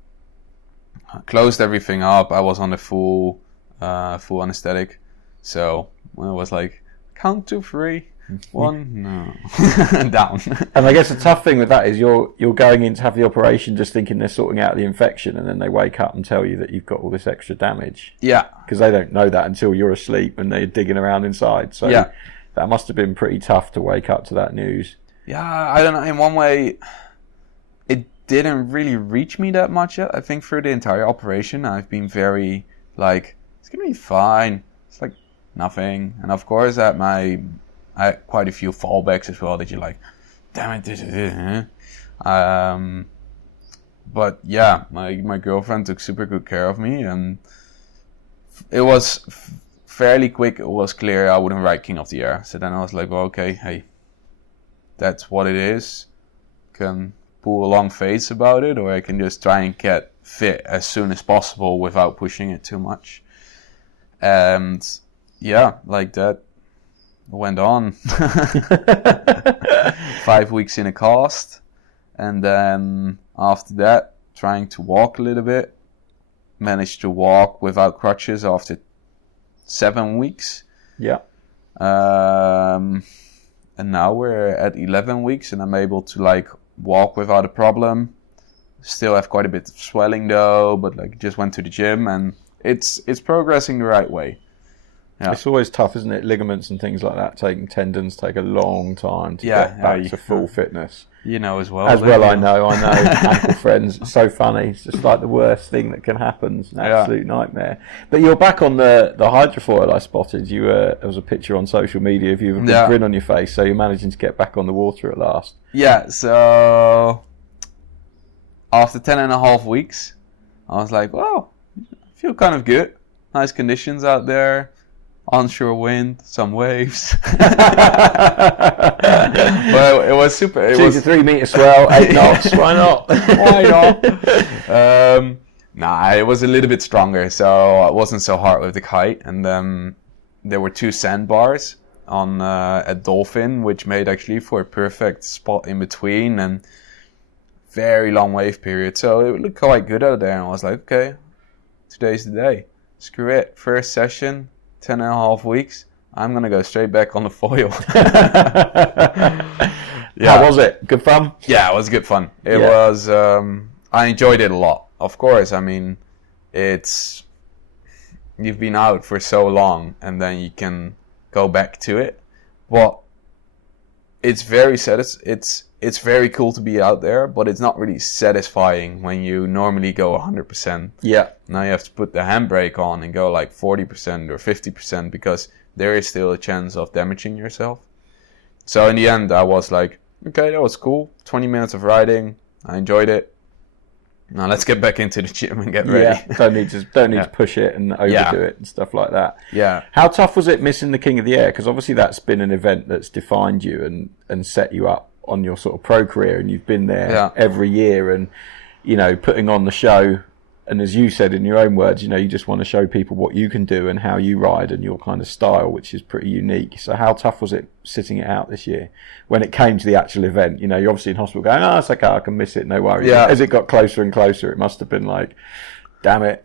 I closed everything up. I was on the full anesthetic. So, when it was like, count to 3, 1, no, down. And I guess the tough thing with that is you're going in to have the operation just thinking they're sorting out the infection, and then they wake up and tell you that you've got all this extra damage. Yeah. Because they don't know that until you're asleep and they're digging around inside. So yeah. That must have been pretty tough to wake up to that news. Yeah, I don't know. In one way, it didn't really reach me that much yet. I think through the entire operation, I've been very, like, it's going to be fine. It's like nothing. And of course, I had quite a few fallbacks as well that you're like, damn it. But yeah, my girlfriend took super good care of me, and it was fairly quick. It was clear I wouldn't write King of the Air. So then I was like, well, okay, hey, that's what it is. Can pull a long face about it, or I can just try and get fit as soon as possible without pushing it too much. And yeah, like that went on. 5 weeks in a cast, and then after that trying to walk a little bit. Managed to walk without crutches after 7 weeks. Yeah. And now we're at 11 weeks, and I'm able to like walk without a problem. Still have quite a bit of swelling though, but like just went to the gym, and it's progressing the right way. Yeah. It's always tough, isn't it? Ligaments and things like that, tendons take a long time to get back to full fitness. You know as well. I know. Ankle friends. It's so funny. It's just like the worst thing that can happen. It's an absolute nightmare. But you're back on the hydrofoil I spotted. There was a picture on social media of you with a big grin on your face, so you're managing to get back on the water at last. Yeah, so after 10.5 weeks, I was like, well, I feel kind of good. Nice conditions out there. Onshore wind, some waves. Well, it was super. It was a 3 meter swell, 8 knots. Why not? Why not? It was a little bit stronger, so it wasn't so hard with the kite. And then there were 2 sandbars on at Dolphin, which made actually for a perfect spot in between, and very long wave period. So it looked quite good out there. And I was like, okay, today's the day. Screw it. First session. 10.5 weeks, I'm going to go straight back on the foil. How was it? Good fun? Yeah, it was good fun. It was, I enjoyed it a lot. Of course, I mean, you've been out for so long, and then you can go back to it. But it's very it's very cool to be out there, but it's not really satisfying when you normally go 100%. Yeah. Now you have to put the handbrake on and go like 40% or 50% because there is still a chance of damaging yourself. So in the end, I was like, okay, that was cool. 20 minutes of riding. I enjoyed it. Now let's get back into the gym and get ready. Yeah, don't need to push it and overdo it and stuff like that. Yeah. How tough was it missing the King of the Air? Because obviously that's been an event that's defined you and set you up on your sort of pro career, and you've been there every year and, you know, putting on the show. And as you said in your own words, you know, you just want to show people what you can do and how you ride and your kind of style, which is pretty unique. So how tough was it sitting it out this year when it came to the actual event? You know, you're obviously in hospital going, oh, it's okay, I can miss it, no worries. Yeah. As it got closer and closer, it must have been like, damn it.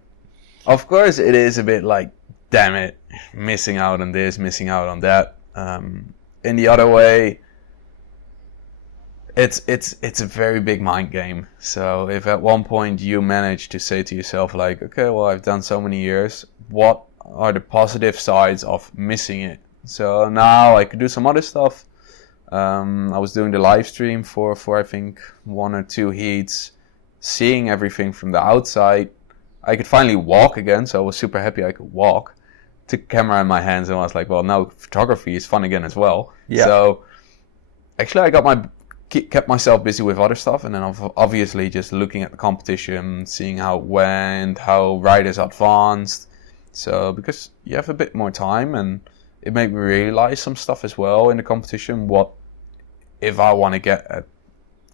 Of course, it is a bit like, damn it, missing out on this, missing out on that. In the other way, it's a very big mind game. So if at one point you manage to say to yourself like, okay, well, I've done so many years, what are the positive sides of missing it? So now I could do some other stuff. I was doing the live stream for I think 1 or 2 heats, seeing everything from the outside. I could finally walk again, so I was super happy I could walk. Took a camera in my hands and I was like, well, now photography is fun again as well. Yeah. So actually I kept myself busy with other stuff, and then obviously just looking at the competition, seeing how it went, how riders advanced. So because you have a bit more time, and it made me realize some stuff as well in the competition. What if I want to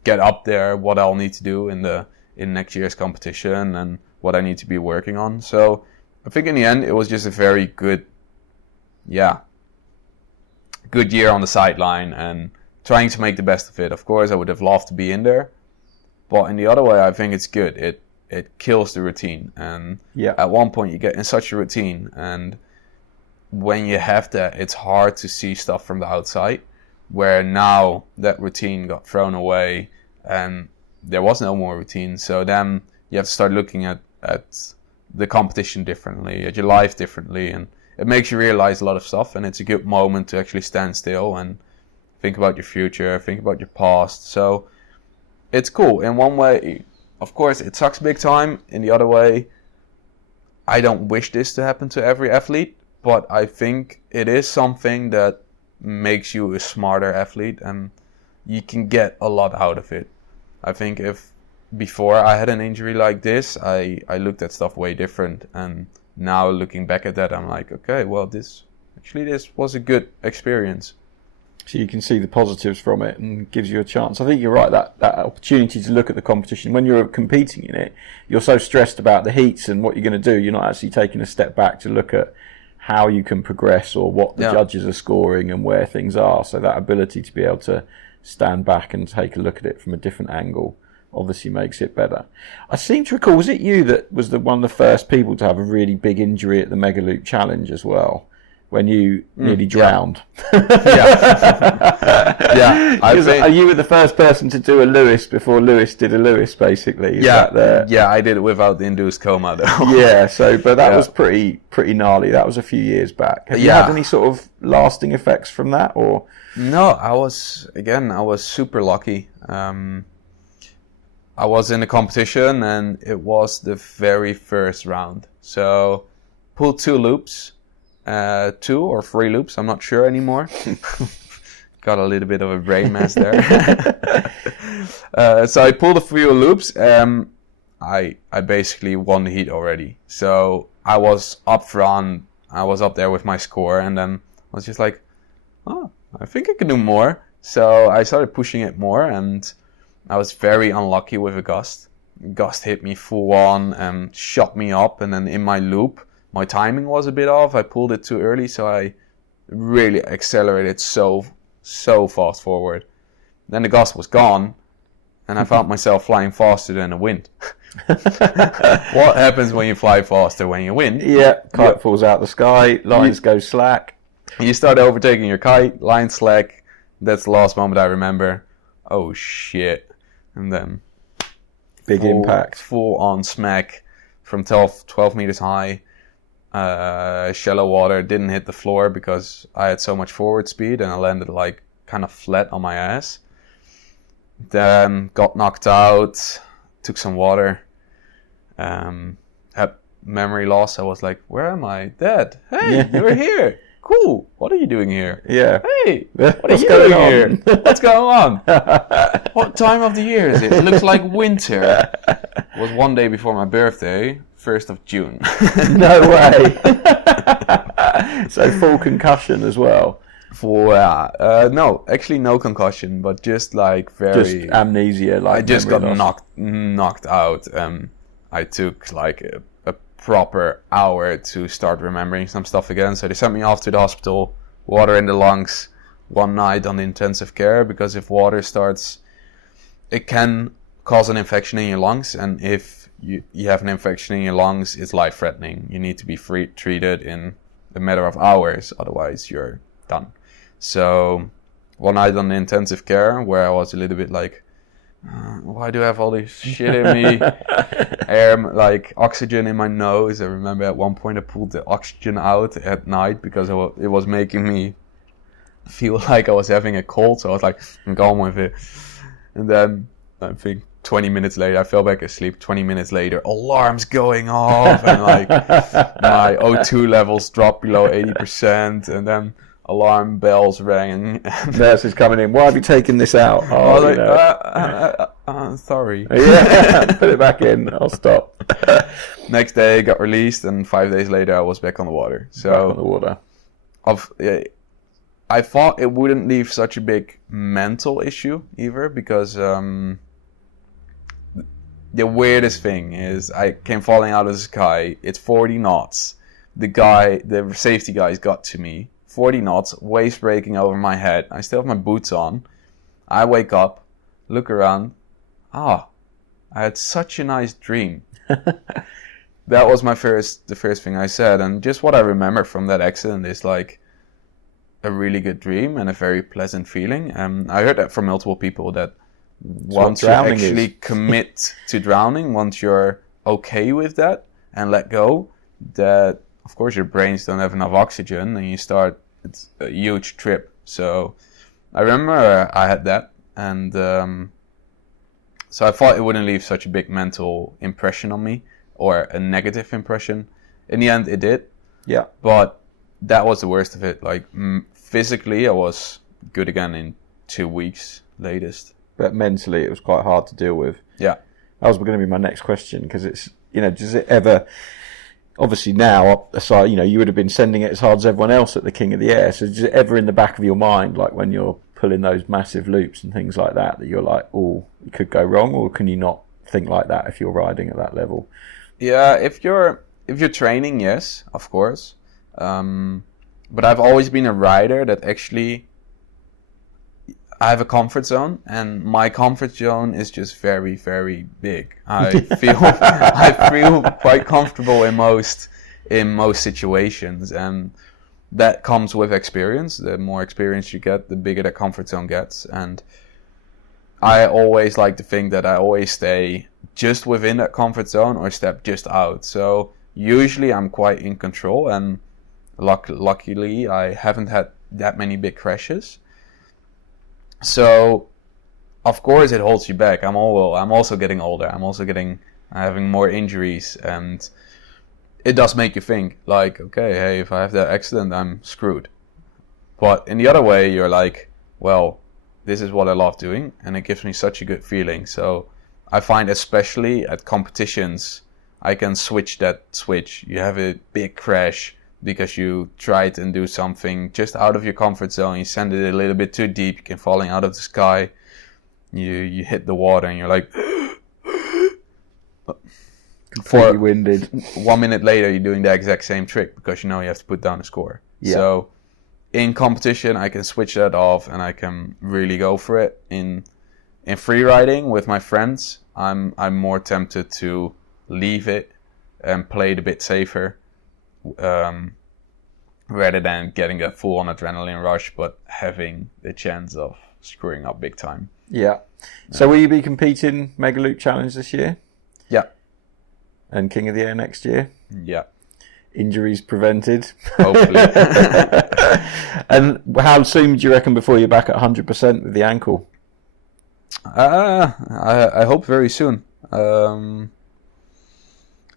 get up there? What I'll need to do in next year's competition, and what I need to be working on. So I think in the end it was just a very good year on the sideline and trying to make the best of it. Of course, I would have loved to be in there, but in the other way, I think it's good. It kills the routine, and at one point you get in such a routine, and when you have that, it's hard to see stuff from the outside. Where now that routine got thrown away, and there was no more routine, so then you have to start looking at the competition differently, at your life differently, and it makes you realize a lot of stuff. And it's a good moment to actually stand still and think about your future, think about your past. So it's cool. In one way, of course, it sucks big time. In the other way, I don't wish this to happen to every athlete, but I think it is something that makes you a smarter athlete, and you can get a lot out of it. I think if before I had an injury like this, I looked at stuff way different. And now looking back at that, I'm like, okay, well, this was a good experience. So you can see the positives from it and gives you a chance. I think you're right, that opportunity to look at the competition. When you're competing in it, you're so stressed about the heats and what you're going to do, you're not actually taking a step back to look at how you can progress or what the judges are scoring and where things are. So that ability to be able to stand back and take a look at it from a different angle obviously makes it better. I seem to recall, was it you that was one of the first people to have a really big injury at the Megaloop Challenge as well? When you nearly drowned. You were the first person to do a Lewis before Lewis did a Lewis, basically. I did it without the induced coma, though. But that was pretty gnarly. That was a few years back. Have you had any sort of lasting effects from that, or? No, I was super lucky. I was in a competition, and it was the very first round. So, pulled 2 loops. 2 or 3 loops, I'm not sure anymore. Got a little bit of a brain mess there. So I pulled a few loops. I basically won the heat already. So I was up front. I was up there with my score, and then I was just like, oh, I think I can do more. So I started pushing it more, and I was very unlucky with a gust. Gust hit me full on and shot me up, and then in my loop, my timing was a bit off. I pulled it too early, so I really accelerated so fast forward. Then the gust was gone, and I found myself flying faster than the wind. What happens when you fly faster when you win? Kite falls out the sky, lines go slack. You start overtaking your kite, line slack. That's the last moment I remember. Oh shit. And then big impact. Full on smack from 12 meters high. Shallow water, didn't hit the floor because I had so much forward speed, and I landed like kind of flat on my ass. Then got knocked out, took some water, had memory loss. I was like, where am I? Dad, hey, you're here. Cool. What are you doing here? Yeah. Hey, what are you doing here? What's going on? What time of the year is it? It looks like winter. It was one day before my birthday, 1st of June. No way. So full concussion as well. No, actually no concussion, but just like Just amnesia. Like I just got memory loss. knocked out. I took like a proper hour to start remembering some stuff again. So they sent me off to the hospital, water in the lungs, one night on the intensive care, because if water starts, it can cause an infection in your lungs, and if you have an infection in your lungs, it's life-threatening. You need to be treated in a matter of hours, otherwise you're done. So one night on the intensive care, where I was a little bit like, why do I have all this shit in me? Air, like oxygen in my nose. I remember at one point I pulled the oxygen out at night because it was making me feel like I was having a cold. So I was like, I'm going with it. And then I think 20 minutes later, I fell back asleep. 20 minutes later, alarms going off, and like my O2 levels dropped below 80%, and then alarm bells rang. Nurse is coming in. Why have you taken this out? I was like, sorry. Yeah, put it back in. I'll stop. Next day, got released, and 5 days later, I was back on the water. So back on the water. I thought it wouldn't leave such a big mental issue either, because the weirdest thing is I came falling out of the sky. It's 40 knots. The safety guys got to me. 40 knots, waves breaking over my head. I still have my boots on. I wake up, look around. I had such a nice dream. That was the first thing I said. And just what I remember from that accident is like a really good dream and a very pleasant feeling. I heard that from multiple people that once you actually commit to drowning, once you're okay with that and let go, that of course your brains don't have enough oxygen and it's a huge trip. So I remember I had that, and so I thought it wouldn't leave such a big mental impression on me, or a negative impression. In the end it did. Yeah. But that was the worst of it. Like physically I was good again in 2 weeks latest. But mentally it was quite hard to deal with. Yeah. That was going to be my next question, because it's, does it ever... Obviously now, aside, you would have been sending it as hard as everyone else at the King of the Air. So is it ever in the back of your mind, like when you're pulling those massive loops and things like that you're like, oh, it could go wrong? Or can you not think like that if you're riding at that level? Yeah, if you're training, yes, of course. But I've always been a rider that actually... I have a comfort zone, and my comfort zone is just very, very big. I feel quite comfortable in most situations, and that comes with experience. The more experience you get, the bigger that comfort zone gets. And I always like to think that I always stay just within that comfort zone or step just out. So usually I'm quite in control, and luckily I haven't had that many big crashes. So, of course, it holds you back. I'm also getting older. I'm having more injuries, and it does make you think, like, okay, hey, if I have that accident, I'm screwed. But in the other way, you're like, well, this is what I love doing, and it gives me such a good feeling. So, I find especially at competitions, I can switch that switch. You have a big crash because you tried and do something just out of your comfort zone. You send it a little bit too deep. You can falling out of the sky. You hit the water and you're like... Completely winded. 1 minute later, you're doing the exact same trick because you have to put down a score. Yeah. So in competition, I can switch that off and I can really go for it. In free riding with my friends, I'm more tempted to leave it and play it a bit safer. Rather than getting a full-on adrenaline rush, but having the chance of screwing up big time. Yeah. So will you be competing Mega Loop Challenge this year? Yeah. And King of the Air next year? Yeah. injuries prevented. Hopefully. And how soon do you reckon before you're back at 100% with the ankle? I hope very soon.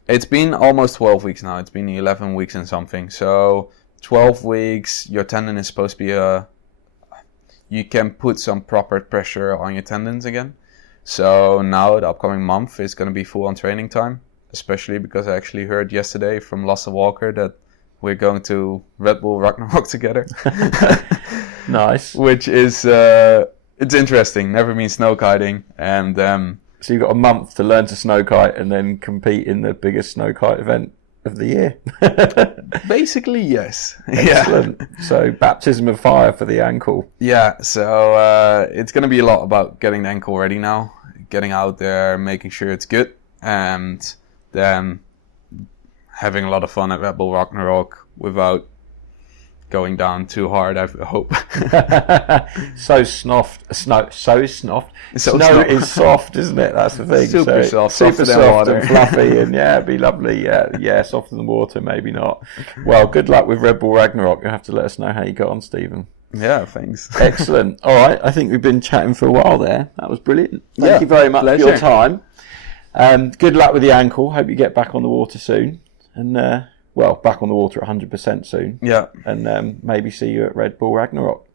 It's been almost 12 weeks now. It's been 11 weeks and something. So 12 weeks, your tendon is supposed to be you can put some proper pressure on your tendons again. So now the upcoming month is going to be full on training time, especially because I actually heard yesterday from Lasse Walker that we're going to Red Bull Ragnarok together. Nice. Which is, it's interesting. Never been snow kiting. And so you've got a month to learn to snow kite and then compete in the biggest snow kite event of the year. basically, yes. Excellent. Yeah. So baptism of fire for the ankle. Yeah, so it's going to be a lot about getting the ankle ready now, getting out there, making sure it's good, and then having a lot of fun at Red Bull Ragnarok without going down too hard, I hope. So snow is soft, isn't it? That's the thing. Super soft, super soft water. And fluffy, and it'd be lovely. Yeah, softer than water, maybe not. Well, good luck with Red Bull Ragnarok. You'll have to let us know how you got on, Stephen. Yeah, thanks. Excellent. All right, I think we've been chatting for a while there. That was brilliant. Thank you very much for your time. Good luck with the ankle. Hope you get back on the water soon. And back on the water 100% soon. Yeah. And maybe see you at Red Bull Ragnarok.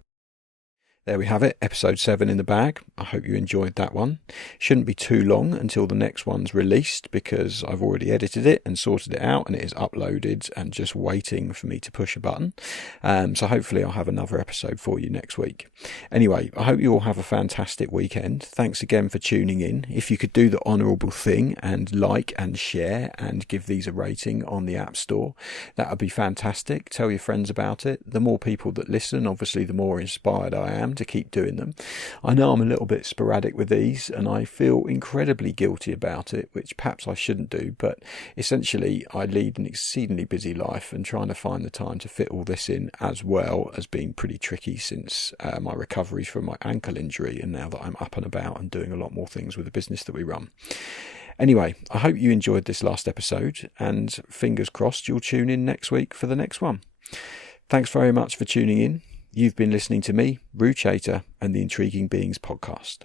There we have it, episode 7 in the bag. I hope you enjoyed that one. Shouldn't be too long until the next one's released because I've already edited it and sorted it out and it is uploaded and just waiting for me to push a button. So hopefully I'll have another episode for you next week. Anyway, I hope you all have a fantastic weekend. Thanks again for tuning in. If you could do the honourable thing and like and share and give these a rating on the App Store, that would be fantastic. Tell your friends about it. The more people that listen, obviously the more inspired I am to keep doing them. I know I'm a little bit sporadic with these and I feel incredibly guilty about it, which perhaps I shouldn't do, but essentially I lead an exceedingly busy life and trying to find the time to fit all this in as well has been pretty tricky since my recovery from my ankle injury and now that I'm up and about and doing a lot more things with the business that we run. Anyway, I hope you enjoyed this last episode and fingers crossed you'll tune in next week for the next one. Thanks very much for tuning in. You've been listening to me, Ruchater, and the Intriguing Beings podcast.